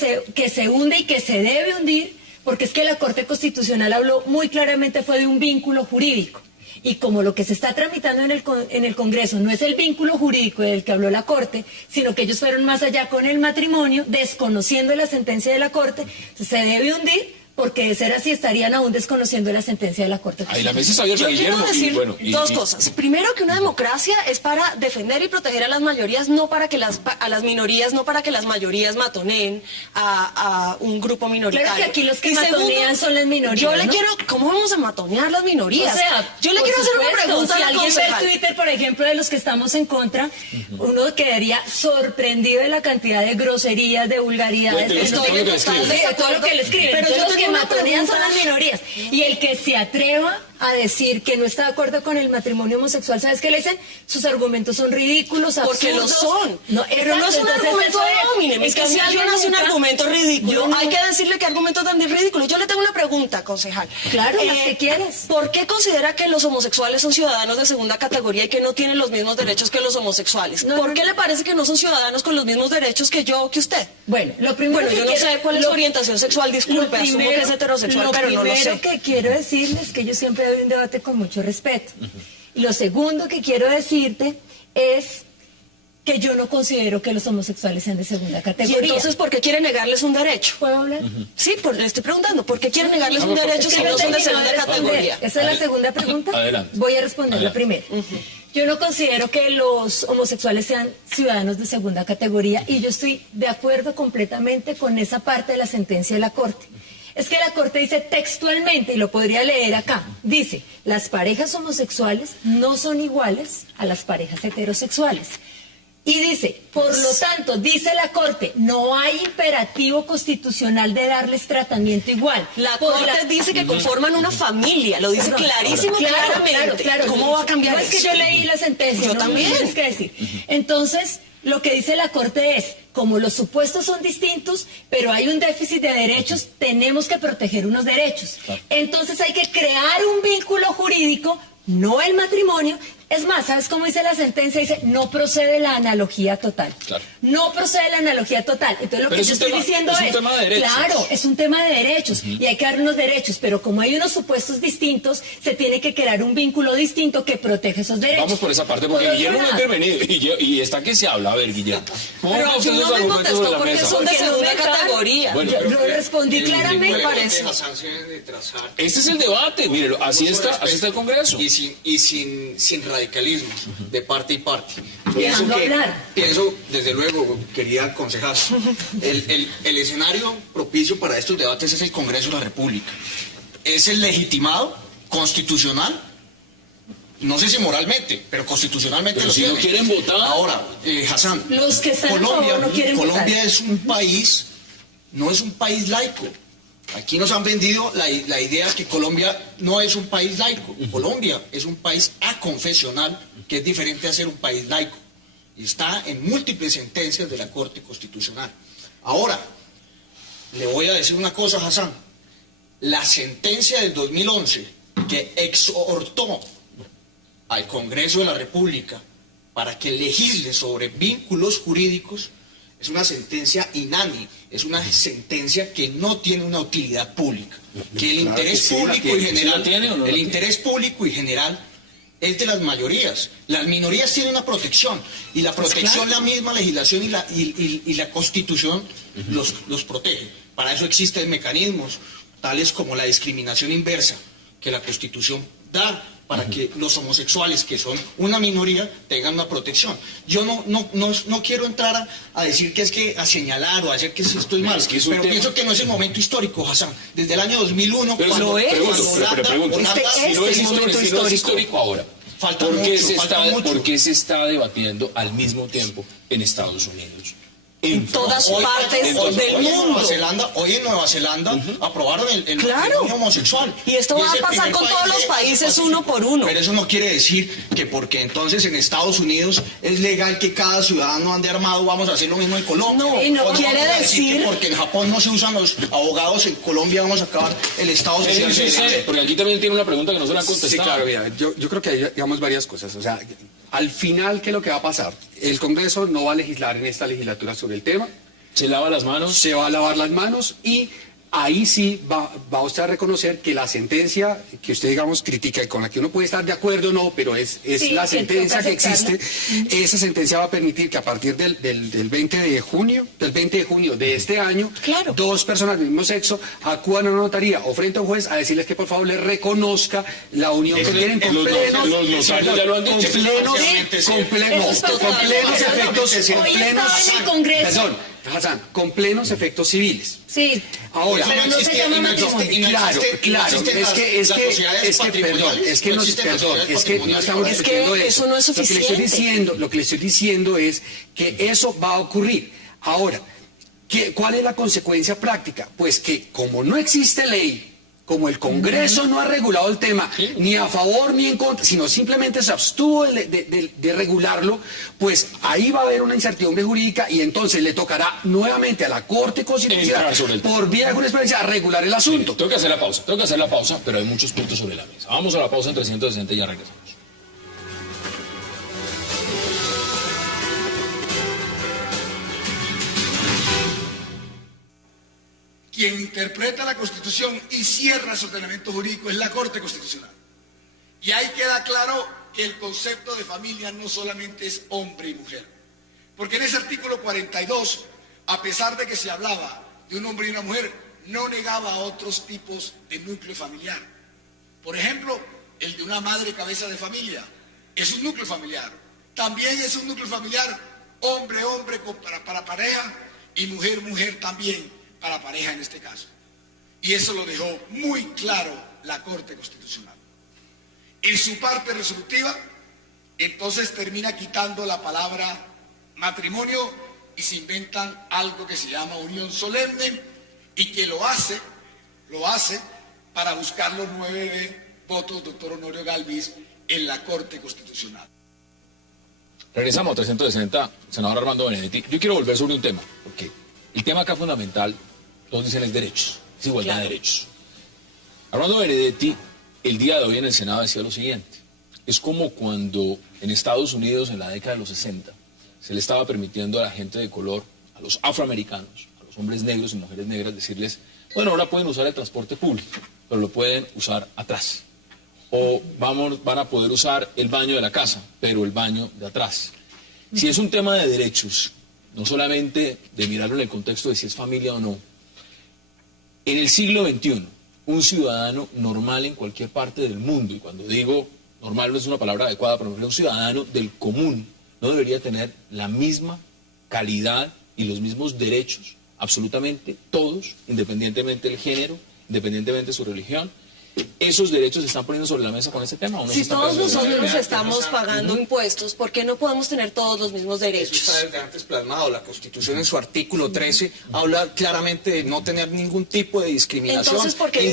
se hunde y que se debe hundir, porque es que la Corte Constitucional habló muy claramente fue de un vínculo jurídico. Y como lo que se está tramitando en el Congreso no es el vínculo jurídico del que habló la Corte, sino que ellos fueron más allá con el matrimonio, desconociendo la sentencia de la Corte, se debe hundir, porque de ser así estarían aún desconociendo la sentencia de la Corte. Ahí la mesa está abierta, Yo quiero Guillermo. decir y bueno, dos cosas. Primero, que una democracia es para defender y proteger a las mayorías, no para que a las minorías, no para que las mayorías matoneen a un grupo minoritario. Claro que aquí los que Y matonean son las minorías, Yo le ¿no? quiero, ¿cómo vamos a matonear las minorías? O sea, yo le por quiero hacer una supuesto, pregunta si a la alguien ve el concejal. Twitter, por ejemplo, de los que estamos en contra, uno quedaría sorprendido de la cantidad de groserías, de vulgaridades, Bueno, de estoy no- de acuerdo. Sí, de todo lo que le escriben. Pero Entonces, yo los que tengo una matonean son pregunta. las minorías. Y el que se atreva a decir que no está de acuerdo con el matrimonio homosexual, ¿sabes qué le dicen? Sus argumentos son ridículos, Porque lo absurdos. son. No, Pero no es un exacto, argumento entonces eso ad hominem. En Es que si cambio, alguien yo hace un nunca- argumento ridículo, yo hay no- que decirle qué argumento tan ridículo. Yo le tengo una pregunta, concejal. Claro, las que quieres. ¿Por qué considera que los homosexuales son ciudadanos de segunda categoría y que no tienen los mismos derechos que los homosexuales? No, ¿Por no, qué no. le parece que no son ciudadanos con los mismos derechos que yo o que usted? Bueno, lo primero Bueno, que yo no quiero- sé cuál es su orientación sexual, disculpe, lo asumo que es heterosexual, lo pero no lo sé. primero que quiero decirles es que yo siempre doy un debate con mucho respeto. Y lo segundo que quiero decirte es que yo no considero que los homosexuales sean de segunda ¿Y categoría. entonces por qué quiere negarles un derecho? ¿Puedo hablar? Sí, le estoy preguntando, ¿por qué quiere negarles un por favor. derecho Es si que no son de termino segunda responder. categoría? Esa es la segunda pregunta. Adelante. Voy a responder la Adelante. primera. Yo no considero que los homosexuales sean ciudadanos de segunda categoría y yo estoy de acuerdo completamente con esa parte de la sentencia de la Corte. Es que la Corte dice textualmente, y lo podría leer acá, dice, las parejas homosexuales no son iguales a las parejas heterosexuales. Y dice, por lo tanto, dice la Corte, no hay imperativo constitucional de darles tratamiento igual. La Por Corte dice que conforman una familia, lo dice clarísimo, claramente. ¿Cómo va a cambiar No, es que eso? yo leí la sentencia. Yo no también. me tienes que decir. Entonces, lo que dice la Corte es, como los supuestos son distintos, pero hay un déficit de derechos, tenemos que proteger unos derechos. Entonces hay que crear un vínculo jurídico, no el matrimonio. Es más, ¿sabes cómo dice la sentencia? Dice, no procede la analogía total. Claro. No procede la analogía total. Entonces lo Pero que es yo un estoy tema- diciendo es un tema de derechos. claro, es un tema de derechos y hay que dar unos derechos, pero como hay unos supuestos distintos, se tiene que crear un vínculo distinto que proteja esos derechos. Vamos por esa parte, porque Por otro Guillermo no ha lado, intervenido y está que se habla. A ver, Guillermo. ¿Cómo Pero usted yo esos no me argumentos sobre contestó la porque mesa? son de Porque no segunda me están- categoría. Bueno, yo lo respondí claramente. parece. Las sanciones de trazar Este es el debate, mire, así está el Congreso. y sin radicalismo de parte y parte. Dejando hablar. Pienso, desde luego, querida concejal, el escenario propicio para estos debates es el Congreso de la República. Es el legitimado, constitucional, no sé si moralmente, pero constitucionalmente Pero lo si no tiene. quieren votar. Ahora, Hassan, Los que están a Colombia, favor no quieren Colombia votar. es un país, no es un país laico. Aquí nos han vendido la idea que Colombia no es un país laico. Colombia es un país aconfesional, que es diferente a ser un país laico. Y está en múltiples sentencias de la Corte Constitucional. Ahora, le voy a decir una cosa, Hassan. La sentencia del 2011 que exhortó al Congreso de la República para que legisle sobre vínculos jurídicos Es una sentencia inani, es una sentencia que no tiene una utilidad pública. Que el interés público y general, el interés público y general es de las mayorías. Las minorías tienen una protección y la protección, la misma legislación y la Constitución los protege. Para eso existen mecanismos tales como la discriminación inversa que la Constitución da para que los homosexuales, que son una minoría, tengan una protección. Yo no quiero entrar a decir que es que a señalar o a decir que si estoy mal, pero pienso que no es el momento histórico, Hassan. Desde el año 2001, pero cuando no es histórico ahora. ¿Por qué se está debatiendo al mismo tiempo en Estados Unidos? En todas partes del mundo. Hoy en Nueva Zelanda aprobaron el matrimonio homosexual. Y esto va a pasar con todos los países uno por uno. Pero eso no quiere decir que porque entonces en Estados Unidos es legal que cada ciudadano ande armado, vamos a hacer lo mismo en Colombia. No, y no quiere decir que porque en Japón no se usan los abogados, en Colombia vamos a acabar el Estado social. Porque aquí también tiene una pregunta que no se la han contestado. Sí, claro, mira, yo creo que hay, digamos, varias cosas. O sea, al final, ¿qué es lo que va a pasar? El Congreso no va a legislar en esta legislatura sobre el tema. ¿Se lava las manos? Se va a lavar las manos y ahí sí va usted a reconocer que la sentencia que usted, digamos, critica y con la que uno puede estar de acuerdo o no, pero es la sentencia que existe, esa sentencia va a permitir que a partir del 20 de junio de este año, dos personas del mismo sexo acudan a una notaría o frente a un juez a decirles que por favor les reconozca la unión que tienen con plenos con plenos efectos civiles. Sí. Ahora, pero no se llama matrimonio. No estamos discutiendo eso no es suficiente. Lo que le estoy diciendo es que eso va a ocurrir. Ahora, ¿cuál es la consecuencia práctica? Pues que como no existe ley, como el Congreso no ha regulado el tema, ni a favor ni en contra, sino simplemente se abstuvo de regularlo, pues ahí va a haber una incertidumbre jurídica y entonces le tocará nuevamente a la Corte Constitucional, por vía de jurisprudencia, regular el asunto. Sí, tengo que hacer la pausa, pero hay muchos puntos sobre la mesa. Vamos a la pausa en 360 y ya regresamos. Quien interpreta la Constitución y cierra su ordenamiento jurídico es la Corte Constitucional. Y ahí queda claro que el concepto de familia no solamente es hombre y mujer. Porque en ese artículo 42, a pesar de que se hablaba de un hombre y una mujer, no negaba otros tipos de núcleo familiar. Por ejemplo, el de una madre cabeza de familia es un núcleo familiar. También es un núcleo familiar hombre-hombre para pareja y mujer-mujer también para pareja en este caso. Y eso lo dejó muy claro la Corte Constitucional. En su parte resolutiva, entonces termina quitando la palabra matrimonio y se inventan algo que se llama unión solemne y que lo hace para buscar los 9 votos, doctor Honorio Galvis, en la Corte Constitucional. Regresamos a 360, senador Armando Benedetti. Yo quiero volver sobre un tema, porque el tema acá fundamental, todos dicen es derechos, es igualdad de derechos. Armando Benedetti, el día de hoy en el Senado decía lo siguiente: es como cuando en Estados Unidos, en la década de los 60, se le estaba permitiendo a la gente de color, a los afroamericanos, a los hombres negros y mujeres negras, decirles, bueno, ahora pueden usar el transporte público, pero lo pueden usar atrás. O van a poder usar el baño de la casa, pero el baño de atrás. Si es un tema de derechos, no solamente de mirarlo en el contexto de si es familia o no, en el siglo XXI, un ciudadano normal en cualquier parte del mundo, y cuando digo normal no es una palabra adecuada, pero un ciudadano del común no debería tener la misma calidad y los mismos derechos, absolutamente todos, independientemente del género, independientemente de su religión. ¿Esos derechos se están poniendo sobre la mesa con este tema o no? Si todos nosotros estamos pagando impuestos, ¿por qué no podemos tener todos los mismos derechos? Eso está desde antes plasmado. La Constitución en su artículo 13 habla claramente de no tener ningún tipo de discriminación. Entonces, ¿por qué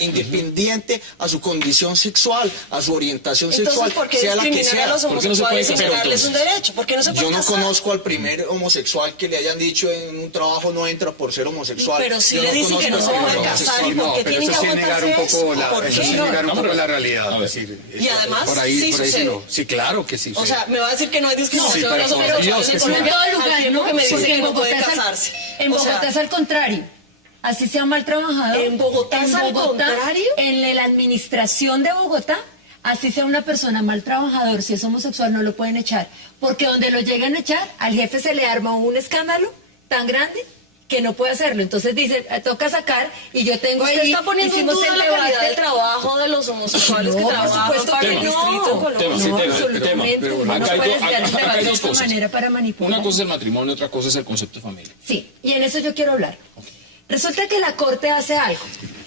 independiente a su condición sexual, a su orientación sexual, sexual, ¿por qué sea la que discriminar sea? a los homosexuales y negarles un derecho? ¿Por qué no se puede Yo no casar? conozco al primer homosexual que le hayan dicho en un trabajo no entra por ser homosexual. Pero si le dicen que no se puede casar, ¿y por qué tienen que aguantarse eso? poco eso sí negar un poco la realidad. A ver. Es decir, Y además, por ahí, sí por ahí sí, sucede. no. Sí, claro que sí. O sea, me va a decir que no hay discriminación No, de los sí, pero homosexuales por Dios, en que sí. Colombia. En todo lugar, Hay uno que me dice porque que en no puede Bogotá casarse. En O sea, Bogotá es al contrario. Así sea mal trabajador. ¿En Bogotá es al contrario? En la administración de Bogotá, así sea una persona mal trabajador, si es homosexual no lo pueden echar. Porque donde lo llegan a echar, al jefe se le arma un escándalo tan grande que no puede hacerlo. Entonces dice, toca sacar, y yo tengo Usted ahí... está poniendo en hicimos duda el la calidad debate. del trabajo de los homosexuales que No, por trabajan supuesto para que el no. distrito en Colombia. Sí, No, tema. absolutamente. Uno no Acá hay puede dos- desviar el acá hay debate de dos esta cosas. manera para manipular. Una cosa es el matrimonio, otra cosa es el concepto de familia. Sí, y en eso yo quiero hablar. Resulta que la Corte hace algo.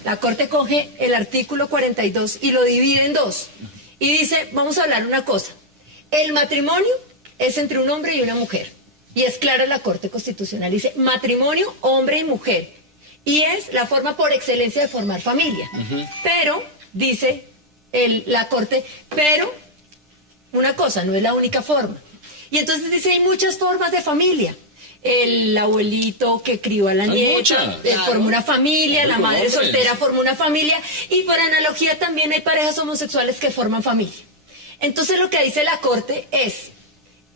La Corte coge el artículo 42 y lo divide en dos. Y dice, vamos a hablar una cosa. El matrimonio es entre un hombre y una mujer. Y es clara la Corte Constitucional. Dice, matrimonio, hombre y mujer. Y es la forma por excelencia de formar familia. Pero, dice la Corte, pero una cosa, no es la única forma. Y entonces dice, hay muchas formas de familia. El abuelito que crió a la Hay nieta, muchas. formó una familia, la Con madre hombres. soltera formó una familia, y por analogía también hay parejas homosexuales que forman familia. Entonces lo que dice la Corte es,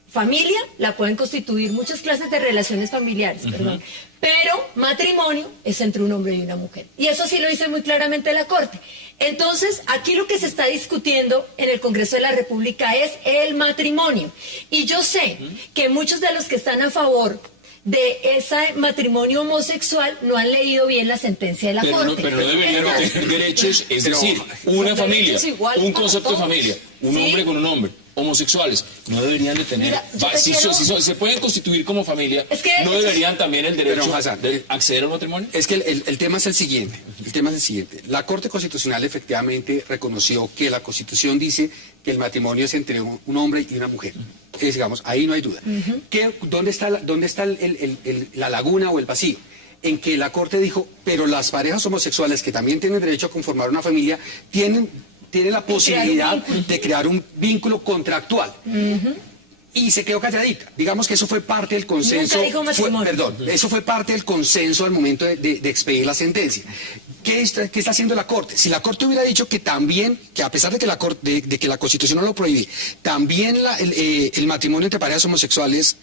familia la pueden constituir muchas clases de relaciones familiares, perdón, pero matrimonio es entre un hombre y una mujer. Y eso sí lo dice muy claramente la Corte. Entonces, aquí lo que se está discutiendo en el Congreso de la República es el matrimonio. Y yo sé que muchos de los que están a favor de ese matrimonio homosexual no han leído bien la sentencia de la Corte. Pero no deberían no tener derechos, es decir, una son familia, derechos igual un para concepto de todos. familia, un Sí. hombre con un hombre, homosexuales, no deberían de tener, Mira, yo te si quiero- se pueden constituir como familia, Es que no eso deberían también el derecho Pero, Hassan, de acceder al matrimonio. Es que el tema es el siguiente. El tema es el siguiente. La Corte Constitucional efectivamente reconoció que la Constitución dice que el matrimonio es entre un hombre y una mujer. Digamos, ahí no hay duda. ¿Dónde está la laguna o el vacío? En que la Corte dijo, pero las parejas homosexuales que también tienen derecho a conformar una familia tienen la posibilidad de crear un vínculo contractual. Y se quedó calladita. Digamos que eso fue parte del consenso. Nunca dijo matrimonio. Perdón, eso fue parte del consenso al momento de expedir la sentencia. ¿Qué está haciendo la Corte? Si la Corte hubiera dicho que también, que a pesar de que la Constitución no lo prohíbe, también el matrimonio entre parejas homosexuales,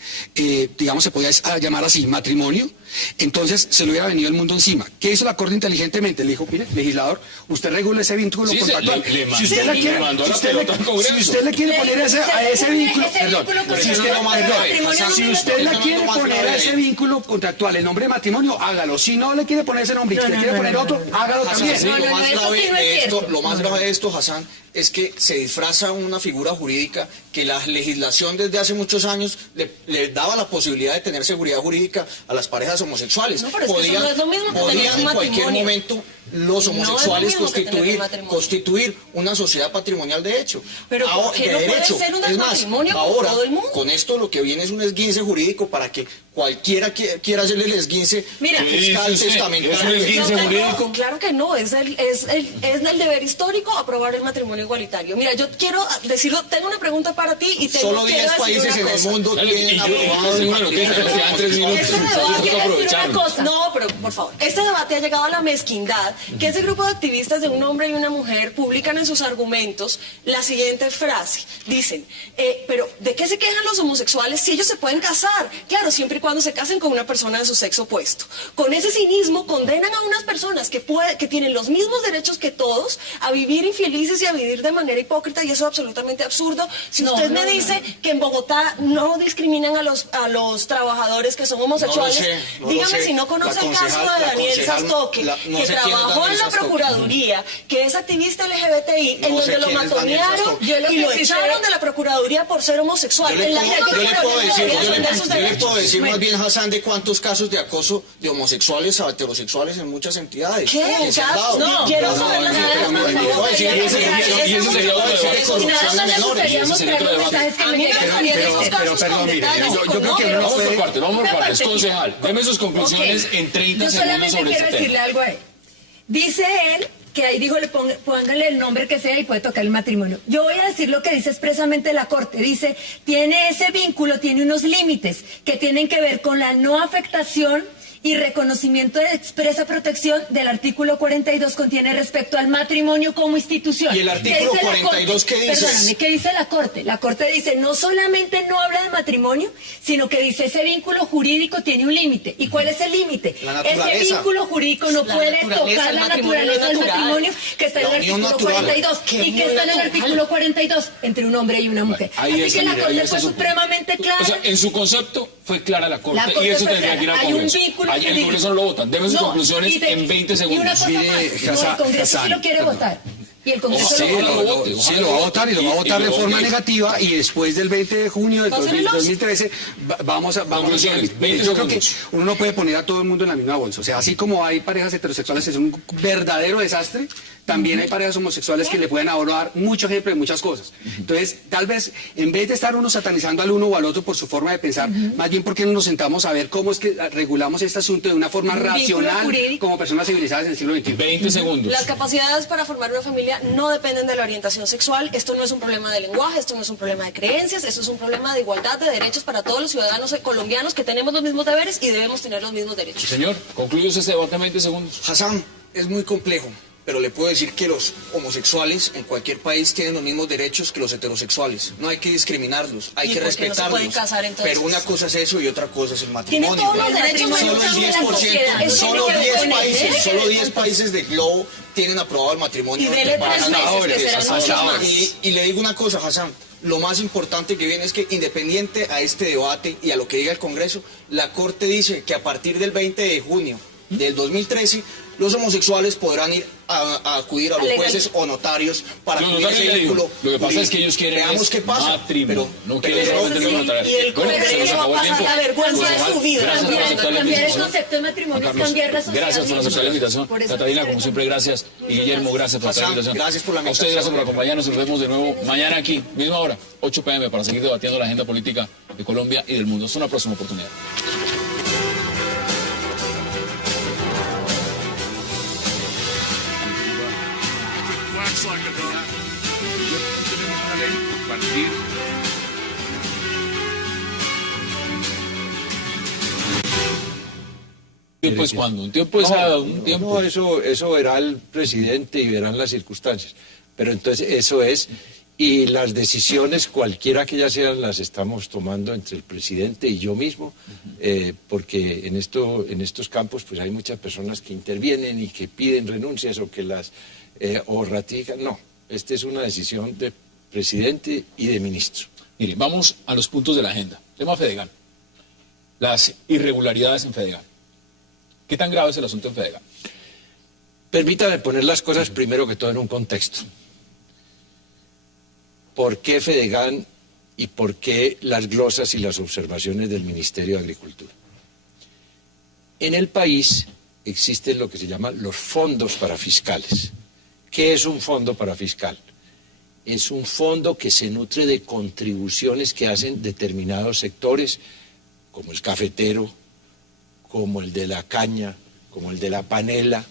digamos, se podía llamar así, matrimonio, entonces se le hubiera venido el mundo encima. ¿Qué hizo la Corte inteligentemente? Le dijo, mire, legislador, usted regula ese vínculo Sí, contractual. le Si usted mandó- le quiere- le mandó si la usted pelota al Congreso. si usted le quiere poner a ese vínculo, ese perdón, vínculo pero si contractual, usted, matrimonio si no usted me le lo- quiere más poner a grave. ese vínculo contractual el nombre de matrimonio, hágalo. Si no le quiere poner ese nombre y No, le no, quiere no, poner no, otro, no, no. hágalo Hassan, también. sí, No, lo no, más eso grave sí no es de esto, cierto. lo más No, grave de esto, Hassan, es que se disfraza una figura jurídica que la legislación desde hace muchos años le daba la posibilidad de tener seguridad jurídica a las parejas homosexuales. No, pero es que eso no es lo mismo que tener podían un en cualquier matrimonio. momento los No es lo homosexuales mismo que tener un matrimonio. constituir una sociedad patrimonial de hecho. Pero ¿por qué de no puede derecho. ser un Es más, matrimonio como ahora, todo el mundo? con esto lo que viene es un esguince jurídico para que cualquiera quiera hacerle el esguince Mira, fiscal, ¿Es un testamentario. esguince No, jurídico? claro que no, es el deber histórico aprobar el matrimonio igualitario. Mira, yo quiero decirlo, tengo una pregunta para ti y tengo Solo que 10 decir países una en el cosa. mundo Dale, tienen y yo- aprobado el bueno, tiene que matrimonio. quedar 3 minutos. Este debate- Tengo que quiero decir aprovecharlo. una cosa. No, pero por favor, este debate ha llegado a la mezquindad que ese grupo de activistas de un hombre y una mujer publican en sus argumentos la siguiente frase. Dicen, pero ¿de qué se quejan los homosexuales si ellos se pueden casar? Claro, siempre y cuando se casen con una persona de su sexo opuesto. Con ese cinismo condenan a unas personas que tienen los mismos derechos que todos a vivir infelices y a vivir de manera hipócrita, y eso es absolutamente absurdo. Si No, usted no, me no, dice que en Bogotá no discriminan a los trabajadores que son homosexuales, no lo dígame sé. si no conoce el La caso concejal- de la Daniel concejal- Sastoque, no que sé quién es trabajó Daniel en la Sastoque. Procuraduría, que es activista LGBTI, en No sé donde lo quién es Daniel matonearon Sastoque. Yo lo y que lo sí sé- echaron de la Procuraduría por ser homosexual. Yo le En la puedo- misma yo le puedo Procuraduría decir- debería yo le- defender sus yo le derechos. puedo decir Bueno. más bien, Hassan, de cuántos casos de acoso de homosexuales a heterosexuales en muchas entidades. ¿Qué? que se han Casos, dado. no, quiero saber las pero cifras, me por voy a favor. decir- Y ese sería otro debate. Y nada corrupción más de me menores. gustaría ese mostrar sería los otro mensajes que A me mí me llegan. gustaría pero- esos pero, casos perdón, con mire, detalles yo creo que económicos. uno no Vamos por puede- partes, vamos por Una partes. parte. Concejal, deme sus conclusiones Ok. en 30 Yo segundos solamente sobre quiero este decirle tema. algo a él. Dice él que ahí dijo, póngale el nombre que sea y puede tocar el matrimonio. Yo voy a decir lo que dice expresamente la Corte. Dice, tiene ese vínculo, tiene unos límites que tienen que ver con la no afectación y reconocimiento de expresa protección del artículo 42 contiene respecto al matrimonio como institución. ¿Y el artículo 42 qué dice? Perdóname, ¿qué dice la Corte? La Corte dice, no solamente no habla de matrimonio, sino que dice ese vínculo jurídico tiene un límite. ¿Y cuál es el límite? Ese vínculo jurídico no puede tocar la naturaleza del matrimonio que está en el artículo 42. ¿Y que está en el artículo 42? Entre un hombre y una mujer. Así que la Corte fue supremamente clara. O sea, en su concepto fue clara la Corte y eso tendría que ir al Congreso. El Congreso no lo votan. Deben sus conclusiones en 20 segundos. Y una cosa más, el Congreso sí lo quiere votar. Y el Congreso sí, lo va a votar y lo va a votar de forma negativa y después del 20 de junio del 2013 vamos a yo creo que uno no puede poner a todo el mundo en la misma bolsa. O sea, así como hay parejas heterosexuales que son un verdadero desastre, también hay parejas homosexuales que le pueden ahorrar mucho ejemplo de muchas cosas. Entonces, tal vez, en vez de estar uno satanizando al uno o al otro por su forma de pensar, más bien porque no nos sentamos a ver cómo es que regulamos este asunto de una forma racional como personas civilizadas en el siglo XXI. 20 segundos. Las capacidades para formar una familia no dependen de la orientación sexual. Esto no es un problema de lenguaje, esto no es un problema de creencias, esto es un problema de igualdad de derechos para todos los ciudadanos colombianos que tenemos los mismos deberes y debemos tener los mismos derechos. Señor, concluyos este debate en 20 segundos. Hassan, es muy complejo, pero le puedo decir que los homosexuales en cualquier país tienen los mismos derechos que los heterosexuales. No hay que discriminarlos, hay que respetarlos. No se pueden casar, entonces? Pero una cosa es eso y otra cosa es el matrimonio. Tiene todos los derechos, solo el 10%, solo 10 países del globo tienen aprobado el matrimonio. Y le digo una cosa, Hassan. Lo más importante que viene es que, independiente a este debate y a lo que diga el Congreso, la Corte dice que a partir del 20 de junio del 2013, los homosexuales podrán ir a acudir a los jueces o notarios para acudir a ese vínculo. Lo que pasa es que ellos quieren veamos qué pasa, matrimonio, no quieren y el Congreso va a pasar la vergüenza de su vida. Cambiar el concepto de matrimonio es cambiar la sociedad. Gracias por aceptar la invitación. Catalina, como siempre, gracias. Y Guillermo, gracias por aceptar la invitación. Gracias por la invitación. A ustedes, gracias por acompañarnos. Nos vemos de nuevo mañana aquí, misma hora, 8 p.m., para seguir debatiendo la agenda política de Colombia y del mundo. Hasta una próxima oportunidad. ¿Un tiempo es cuándo? ¿Un tiempo es un tiempo? No, eso verá el presidente y verán las circunstancias. Pero entonces eso es, y las decisiones, cualquiera que ya sean, las estamos tomando entre el presidente y yo mismo, porque en estos campos pues hay muchas personas que intervienen y que piden renuncias o que las o ratifican. No, esta es una decisión de presidente y de ministro. Mire, vamos a los puntos de la agenda. Tema Fedegan. Las irregularidades en Fedegan. ¿Qué tan grave es el asunto en Fedegan? Permítame poner las cosas primero que todo en un contexto. ¿Por qué Fedegan y por qué las glosas y las observaciones del Ministerio de Agricultura? En el país existen lo que se llaman los fondos parafiscales. ¿Qué es un fondo parafiscal? Es un fondo que se nutre de contribuciones que hacen determinados sectores, como el cafetero, como el de la caña, como el de la panela,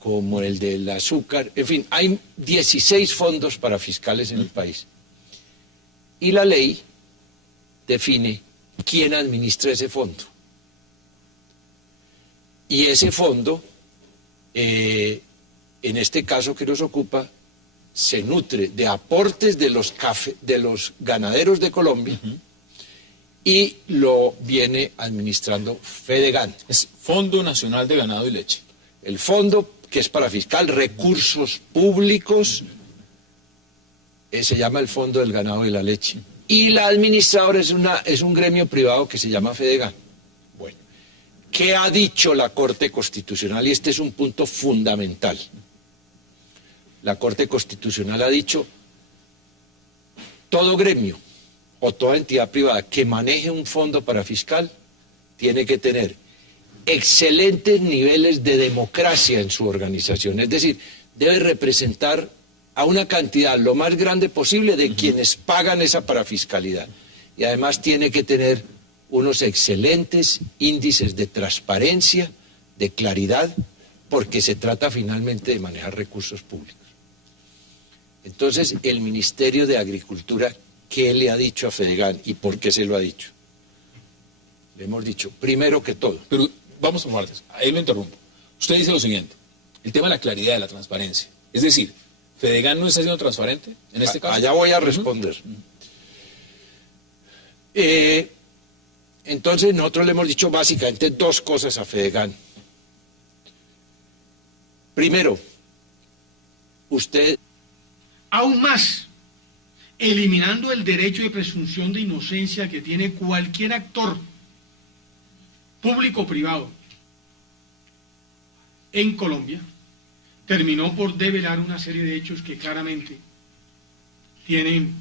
como el del azúcar. En fin, hay 16 fondos parafiscales en el país. Y la ley define quién administra ese fondo. Y ese fondo, en este caso que nos ocupa, se nutre de aportes de los ganaderos de Colombia y lo viene administrando Fedegan. Es Fondo Nacional de Ganado y Leche. El fondo que es parafiscal, recursos públicos, se llama el Fondo del Ganado y la Leche. Y la administradora es un gremio privado que se llama Fedegan. Bueno, ¿qué ha dicho la Corte Constitucional? Y este es un punto fundamental. La Corte Constitucional ha dicho, todo gremio o toda entidad privada que maneje un fondo parafiscal tiene que tener excelentes niveles de democracia en su organización. Es decir, debe representar a una cantidad lo más grande posible de quienes pagan esa parafiscalidad. Y además tiene que tener unos excelentes índices de transparencia, de claridad, porque se trata finalmente de manejar recursos públicos. Entonces, el Ministerio de Agricultura, ¿qué le ha dicho a Fedegan y por qué se lo ha dicho? Le hemos dicho, primero que todo. Pero vamos por partes, ahí lo interrumpo. Usted dice lo siguiente, el tema de la claridad, de la transparencia. Es decir, ¿Fedegan no está siendo transparente en este caso? Allá voy a responder. Entonces nosotros le hemos dicho básicamente dos cosas a Fedegan. Primero, usted... Aún más, eliminando el derecho de presunción de inocencia que tiene cualquier actor, público o privado, en Colombia, terminó por develar una serie de hechos que claramente tienen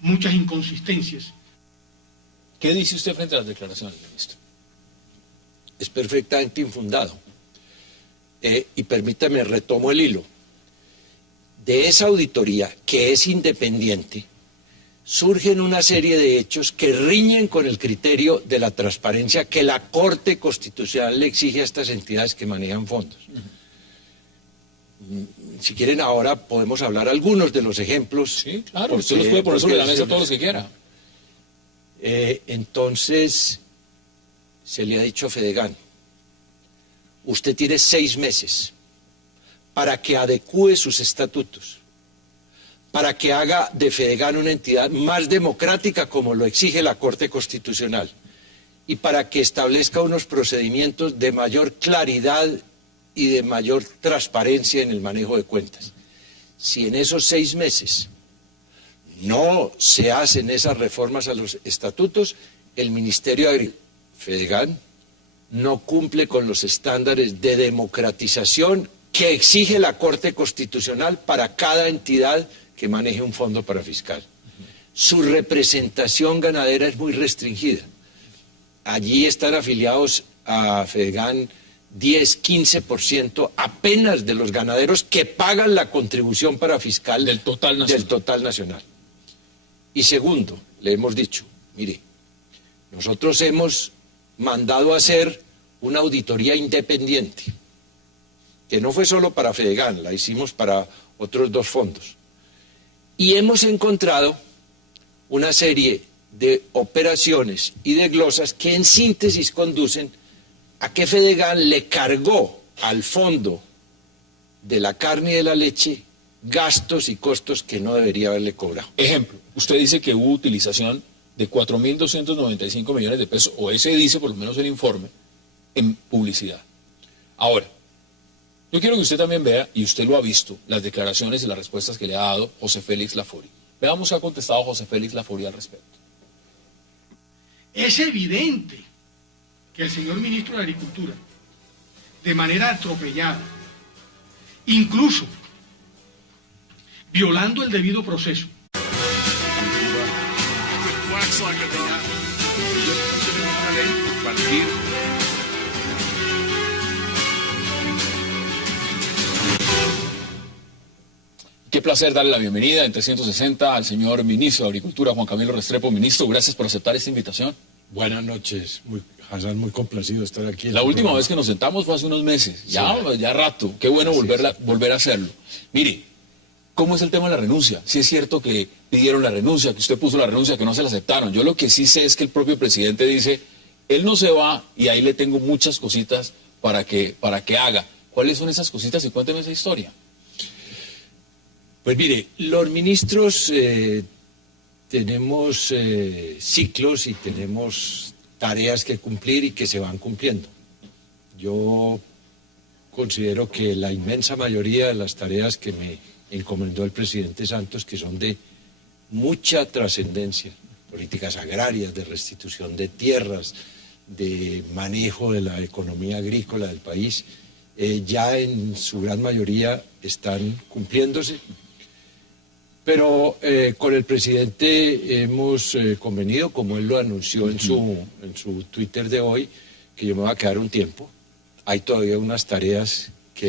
muchas inconsistencias. ¿Qué dice usted frente a las declaraciones, ministro? Es perfectamente infundado. Y permítame, retomo el hilo. De esa auditoría, que es independiente, surgen una serie de hechos que riñen con el criterio de la transparencia que la Corte Constitucional le exige a estas entidades que manejan fondos. Si quieren, ahora podemos hablar algunos de los ejemplos. Sí, claro, usted los puede poner sobre la mesa todos los que quiera. Entonces, se le ha dicho a Fedegan, usted tiene 6 meses para que adecúe sus estatutos, para que haga de Fedegan una entidad más democrática como lo exige la Corte Constitucional y para que establezca unos procedimientos de mayor claridad y de mayor transparencia en el manejo de cuentas. Si en esos 6 meses no se hacen esas reformas a los estatutos, el Ministerio de Agricultura, Fedegan, no cumple con los estándares de democratización que exige la Corte Constitucional para cada entidad que maneje un fondo parafiscal. Su representación ganadera es muy restringida. Allí están afiliados a Fedegan 10-15% apenas de los ganaderos que pagan la contribución parafiscal del total nacional. Y segundo, le hemos dicho, mire, nosotros hemos mandado a hacer una auditoría independiente, que no fue solo para Fedegan, la hicimos para otros 2 fondos. Y hemos encontrado una serie de operaciones y de glosas que en síntesis conducen a que Fedegan le cargó al fondo de la carne y de la leche gastos y costos que no debería haberle cobrado. Ejemplo, usted dice que hubo utilización de 4.295 millones de pesos, o ese dice por lo menos el informe, en publicidad. Ahora, yo quiero que usted también vea, y usted lo ha visto, las declaraciones y las respuestas que le ha dado José Félix Laforia. Veamos qué ha contestado José Félix Laforia al respecto. Es evidente que el señor ministro de Agricultura, de manera atropellada, incluso violando el debido proceso, Qué placer darle la bienvenida en 360 al señor ministro de Agricultura, Juan Camilo Restrepo. Ministro, gracias por aceptar esta invitación. Buenas noches, Hassan, muy complacido de estar aquí. La última vez que nos sentamos fue hace unos meses, ya rato. Qué bueno volver a hacerlo. Mire, ¿cómo es el tema de la renuncia? Si es cierto que pidieron la renuncia, que usted puso la renuncia, que no se la aceptaron. Yo lo que sí sé es que el propio presidente dice, él no se va y ahí le tengo muchas cositas para que haga. ¿Cuáles son esas cositas? Y cuénteme esa historia. Pues mire, los ministros tenemos ciclos y tenemos tareas que cumplir y que se van cumpliendo. Yo considero que la inmensa mayoría de las tareas que me encomendó el presidente Santos, que son de mucha trascendencia, políticas agrarias, de restitución de tierras, de manejo de la economía agrícola del país, ya en su gran mayoría están cumpliéndose. Pero con el presidente hemos convenido, como él lo anunció en su Twitter de hoy, que yo me voy a quedar un tiempo. Hay todavía unas tareas que...